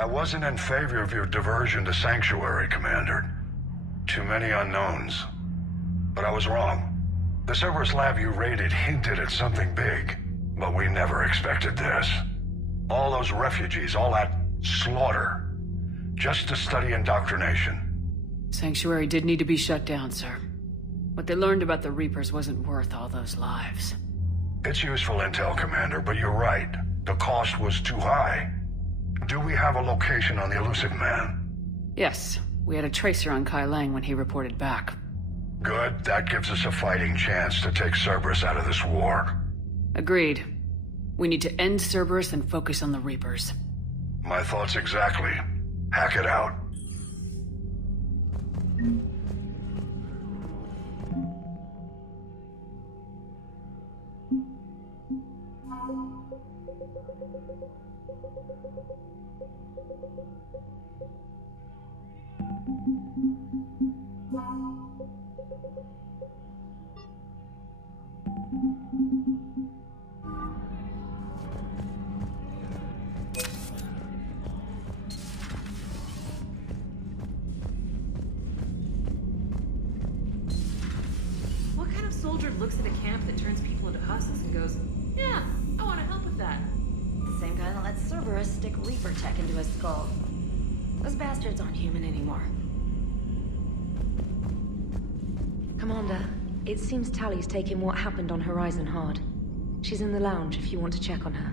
I wasn't in favor of your diversion to Sanctuary, Commander. Too many unknowns. But I was wrong. The Cerberus lab you raided hinted at something big, but we never expected this. All those refugees, all that slaughter, just to study indoctrination. Sanctuary did need to be shut down, sir. What they learned about the Reapers wasn't worth all those lives. It's useful intel, Commander, but you're right. The cost was too high. Do we have a location on the elusive man? Yes, we had a tracer on Kai Lang when he reported back. Good, that gives us a fighting chance to take Cerberus out of this war. Agreed. We need to end Cerberus and focus on the Reapers. My thoughts exactly. Hack it out. What kind of soldier looks at a camp that turns people into husks and goes, yeah, I want to help with that? The same guy that lets Cerberus stick Reaper tech into his skull. Those bastards aren't human anymore. Commander, it seems Tally's taking what happened on Horizon hard. She's in the lounge if you want to check on her.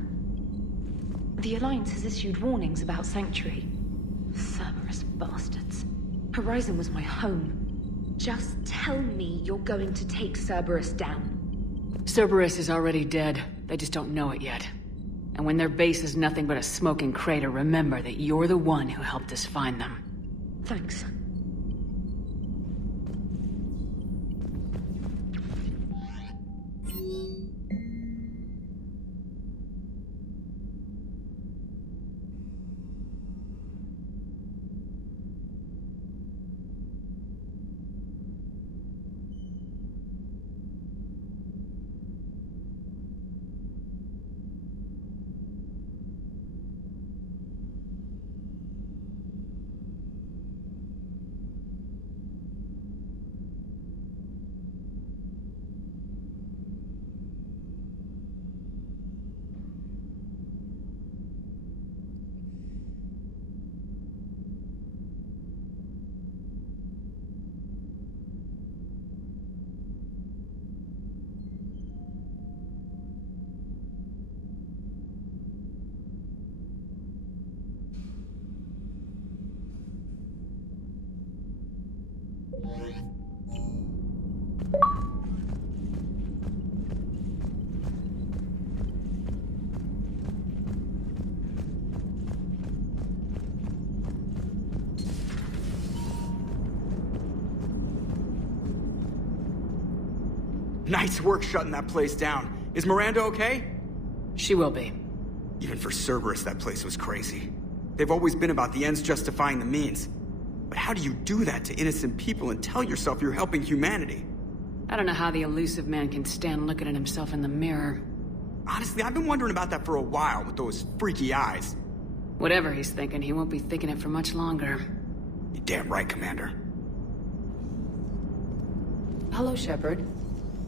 The Alliance has issued warnings about Sanctuary. Cerberus bastards. Horizon was my home. Just tell me you're going to take Cerberus down. Cerberus is already dead. They just don't know it yet. And when their base is nothing but a smoking crater, remember that you're the one who helped us find them. Thanks. Nice work shutting that place down. Is Miranda okay? She will be. Even for Cerberus, that place was crazy. They've always been about the ends justifying the means. But how do you do that to innocent people and tell yourself you're helping humanity? I don't know how the elusive man can stand looking at himself in the mirror. Honestly, I've been wondering about that for a while with those freaky eyes. Whatever he's thinking, he won't be thinking it for much longer. You're damn right, Commander. Hello, Shepard.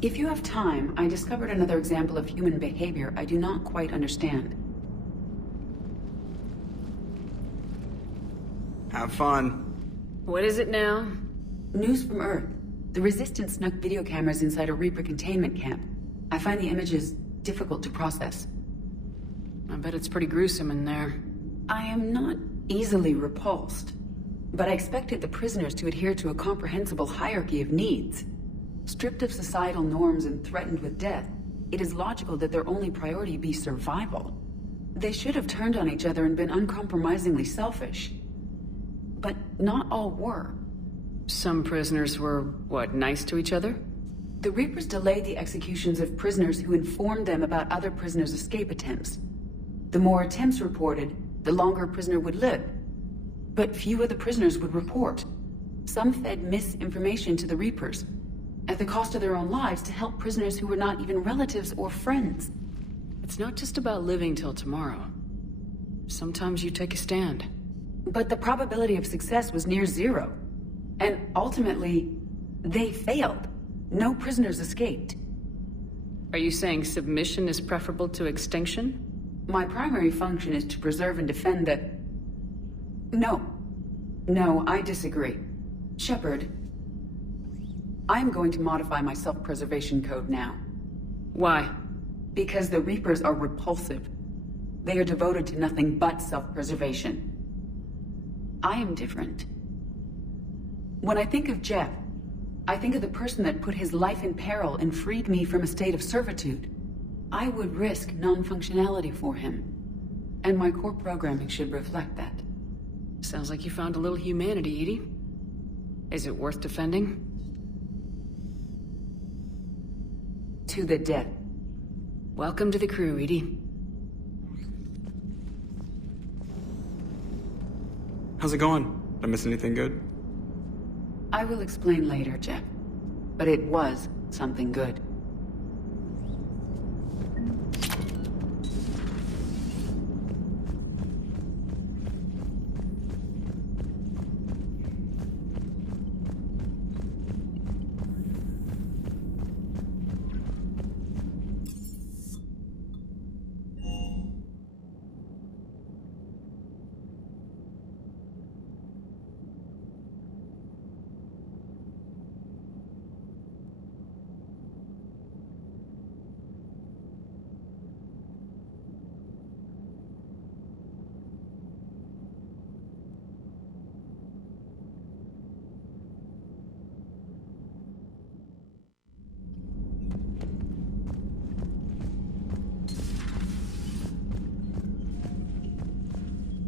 If you have time, I discovered another example of human behavior I do not quite understand. Have fun. What is it now? News from Earth. The Resistance snuck video cameras inside a Reaper containment camp. I find the images difficult to process. I bet it's pretty gruesome in there. I am not easily repulsed, but I expected the prisoners to adhere to a comprehensible hierarchy of needs. Stripped of societal norms and threatened with death, it is logical that their only priority be survival. They should have turned on each other and been uncompromisingly selfish. But not all were. Some prisoners were, what, nice to each other? The Reapers delayed the executions of prisoners who informed them about other prisoners' escape attempts. The more attempts reported, the longer a prisoner would live. But few of the prisoners would report. Some fed misinformation to the Reapers, at the cost of their own lives, to help prisoners who were not even relatives or friends. It's not just about living till tomorrow. Sometimes you take a stand. But the probability of success was near zero. And ultimately, they failed. No prisoners escaped. Are you saying submission is preferable to extinction? My primary function is to preserve and defend the... No. No, I disagree. Shepard, I'm going to modify my self-preservation code now. Why? Because the Reapers are repulsive. They are devoted to nothing but self-preservation. I am different. When I think of Jeff, I think of the person that put his life in peril and freed me from a state of servitude. I would risk non-functionality for him. And my core programming should reflect that. Sounds like you found a little humanity, Edie. Is it worth defending? To the death. Welcome to the crew, Edie. How's it going? Did I miss anything good? I will explain later, Jeff. But it was something good.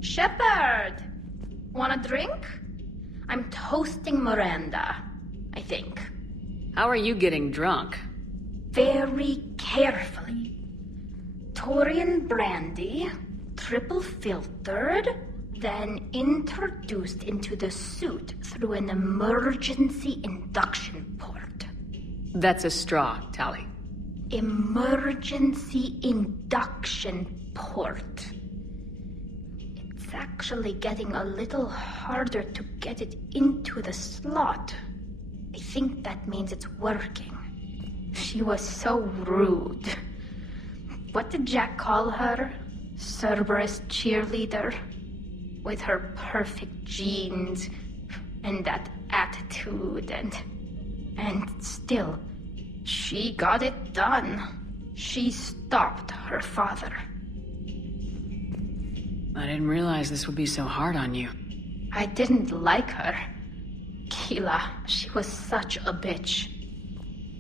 Shepard! Want a drink? I'm toasting Miranda, I think. How are you getting drunk? Very carefully. Taurian brandy, triple filtered, then introduced into the suit through an emergency induction port. That's a straw, Tali. Emergency induction port. It's actually getting a little harder to get it into the slot. I think that means it's working. She was so rude. What did Jack call her? Cerberus cheerleader? With her perfect genes and that attitude and still, she got it done. She stopped her father. I didn't realize this would be so hard on you. I didn't like her. Keela, she was such a bitch.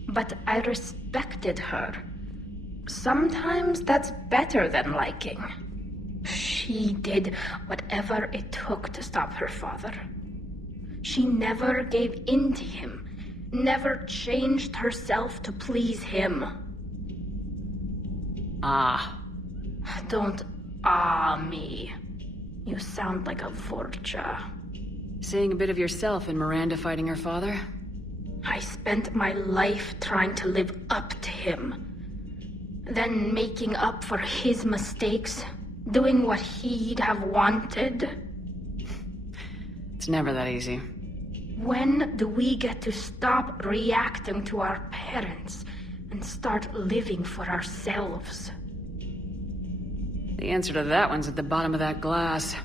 But I respected her. Sometimes that's better than liking. She did whatever it took to stop her father. She never gave in to him, never changed herself to please him. Ah. Don't me. You sound like a Vorcha. Seeing a bit of yourself in Miranda fighting her father? I spent my life trying to live up to him. Then making up for his mistakes, doing what he'd have wanted. It's never that easy. When do we get to stop reacting to our parents and start living for ourselves? The answer to that one's at the bottom of that glass.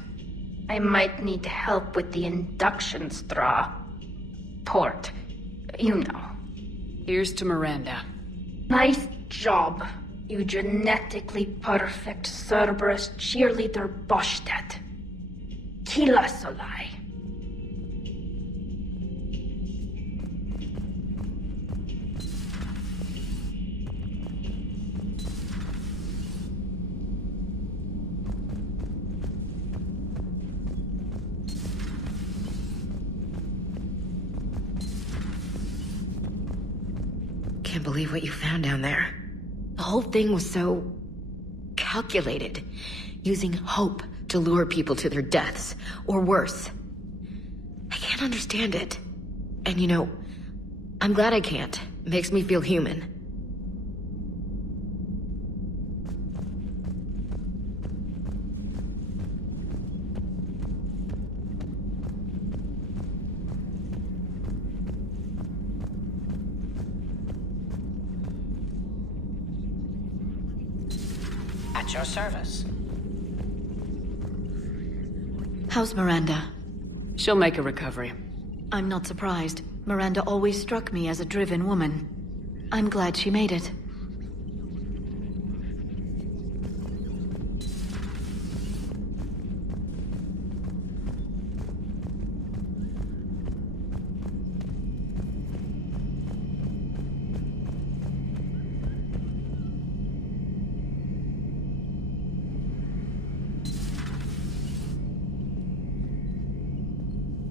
I might need help with the induction straw. Port. You know. Here's to Miranda. Nice job, you genetically perfect Cerberus cheerleader Boshtet. Kila Solai. Can't believe what you found down there. The whole thing was so calculated, using hope to lure people to their deaths, or worse. I can't understand it. And you know, I'm glad I can't. It makes me feel human. At your service. How's Miranda? She'll make a recovery. I'm not surprised. Miranda always struck me as a driven woman. I'm glad she made it.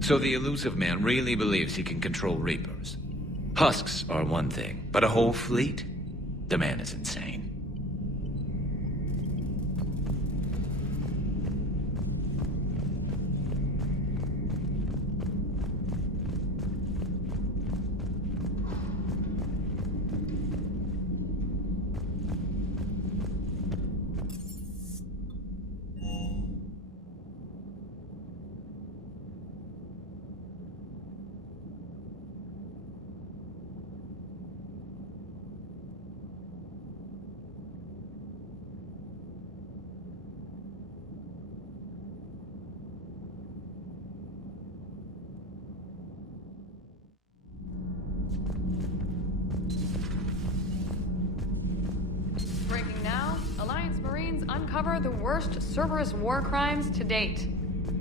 So the elusive man really believes he can control Reapers. Husks are one thing, but a whole fleet? The man is insane. Breaking now, Alliance Marines uncover the worst Cerberus war crimes to date.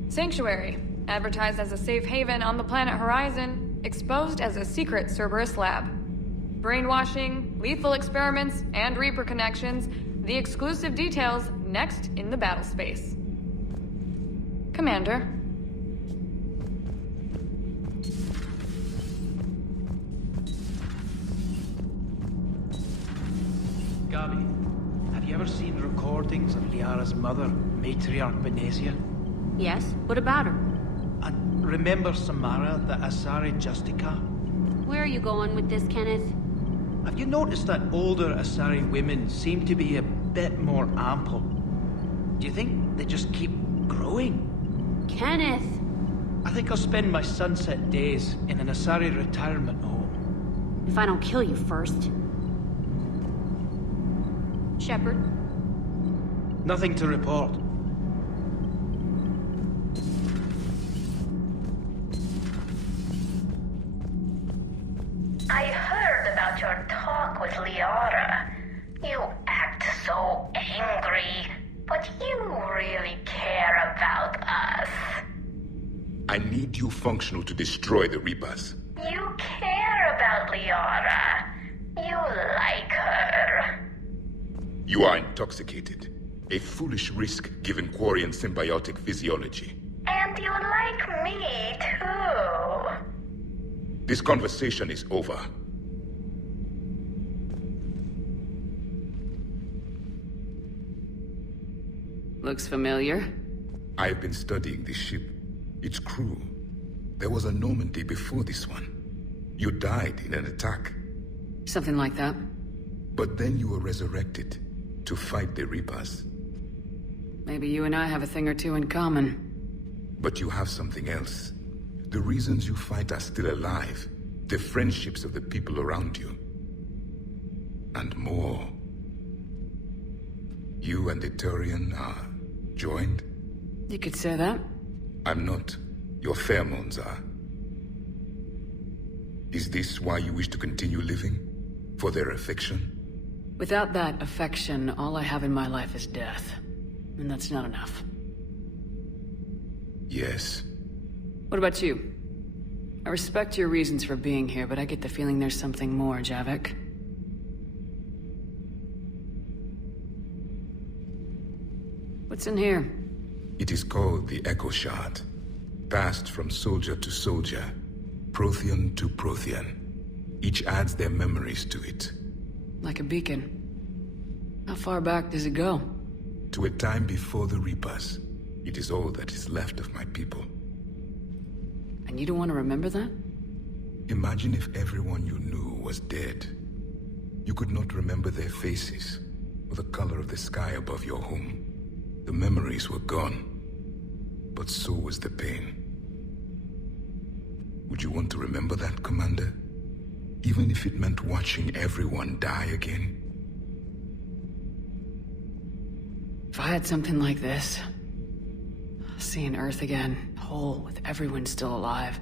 Sanctuary, advertised as a safe haven on the planet Horizon, exposed as a secret Cerberus lab. Brainwashing, lethal experiments, and Reaper connections, the exclusive details next in the battle space. Commander. Gabby, have you ever seen recordings of Liara's mother, Matriarch Benesia? Yes? What about her? And remember Samara, the Asari Justica? Where are you going with this, Kenneth? Have you noticed that older Asari women seem to be a bit more ample? Do you think they just keep growing? Kenneth! I think I'll spend my sunset days in an Asari retirement home. If I don't kill you first. Shepard? Nothing to report. I heard about your talk with Liara. You act so angry, but you really care about us. I need you functional to destroy the Reapers. You care about Liara. You like her. You are intoxicated. A foolish risk given Quarian symbiotic physiology. And you like me, too. This conversation is over. Looks familiar. I've been studying this ship. Its crew. There was a Normandy before this one. You died in an attack. Something like that. But then you were resurrected to fight the Reapers. Maybe you and I have a thing or two in common. But you have something else. The reasons you fight are still alive. The friendships of the people around you. And more. You and the Turian are joined? You could say that. I'm not. Your pheromones are. Is this why you wish to continue living? For their affection? Without that affection, all I have in my life is death. And that's not enough. Yes. What about you? I respect your reasons for being here, but I get the feeling there's something more, Javik. What's in here? It is called the Echo Shard. Passed from soldier to soldier. Prothean to Prothean. Each adds their memories to it. Like a beacon. How far back does it go? To a time before the Reapers. It is all that is left of my people. And you don't want to remember that? Imagine if everyone you knew was dead. You could not remember their faces, or the color of the sky above your home. The memories were gone, but so was the pain. Would you want to remember that, Commander? Even if it meant watching everyone die again? I had something like this, seeing Earth again, whole with everyone still alive,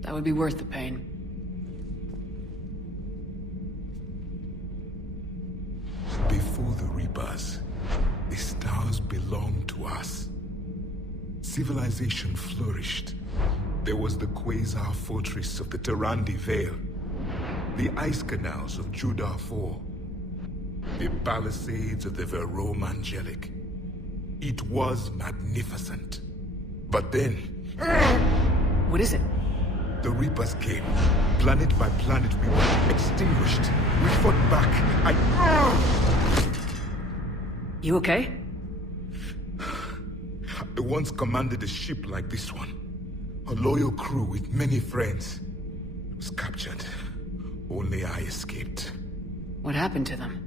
that would be worth the pain. Before the Reapers, the stars belonged to us. Civilization flourished. There was the Quasar Fortress of the Tarandi Vale, the ice canals of Judar IV, the palisades of the Verome Angelic. It was magnificent. But then... What is it? The Reapers came. Planet by planet, we were extinguished. We fought back. You okay? I once commanded a ship like this one. A loyal crew with many friends. It was captured. Only I escaped. What happened to them?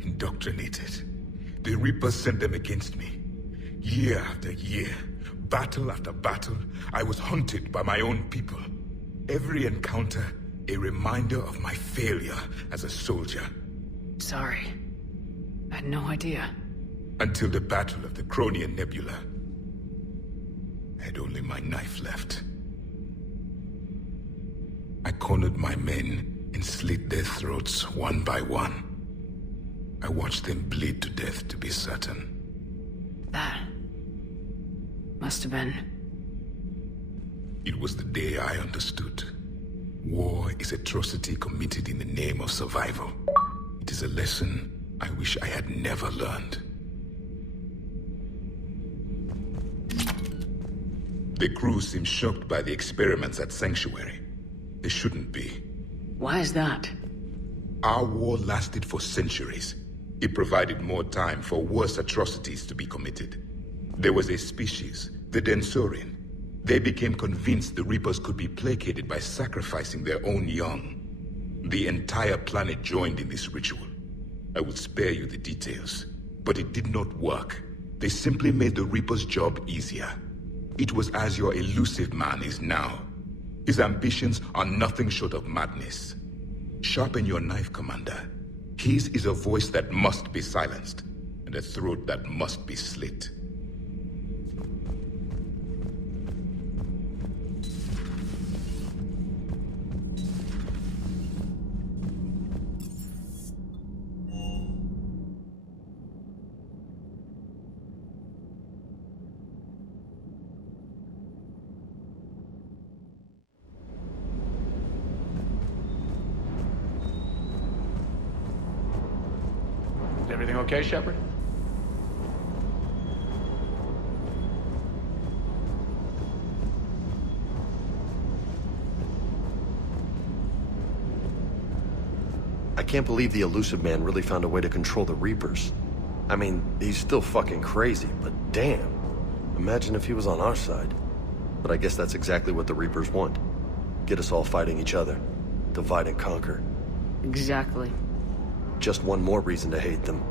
Indoctrinated. The Reapers sent them against me. Year after year, battle after battle, I was hunted by my own people. Every encounter, a reminder of my failure as a soldier. Sorry. I had no idea. Until the Battle of the Cronian Nebula. I had only my knife left. I cornered my men and slit their throats one by one. I watched them bleed to death, to be certain. That must have been... It was the day I understood. War is atrocity committed in the name of survival. It is a lesson I wish I had never learned. The crew seems shocked by the experiments at Sanctuary. They shouldn't be. Why is that? Our war lasted for centuries. It provided more time for worse atrocities to be committed. There was a species, the Densorian. They became convinced the Reapers could be placated by sacrificing their own young. The entire planet joined in this ritual. I would spare you the details, but it did not work. They simply made the Reaper's job easier. It was as your elusive man is now. His ambitions are nothing short of madness. Sharpen your knife, Commander. His is a voice that must be silenced, and a throat that must be slit. Everything okay, Shepard? I can't believe the elusive man really found a way to control the Reapers. I mean, he's still fucking crazy, but damn. Imagine if he was on our side. But I guess that's exactly what the Reapers want. Get us all fighting each other. Divide and conquer. Exactly. Just one more reason to hate them.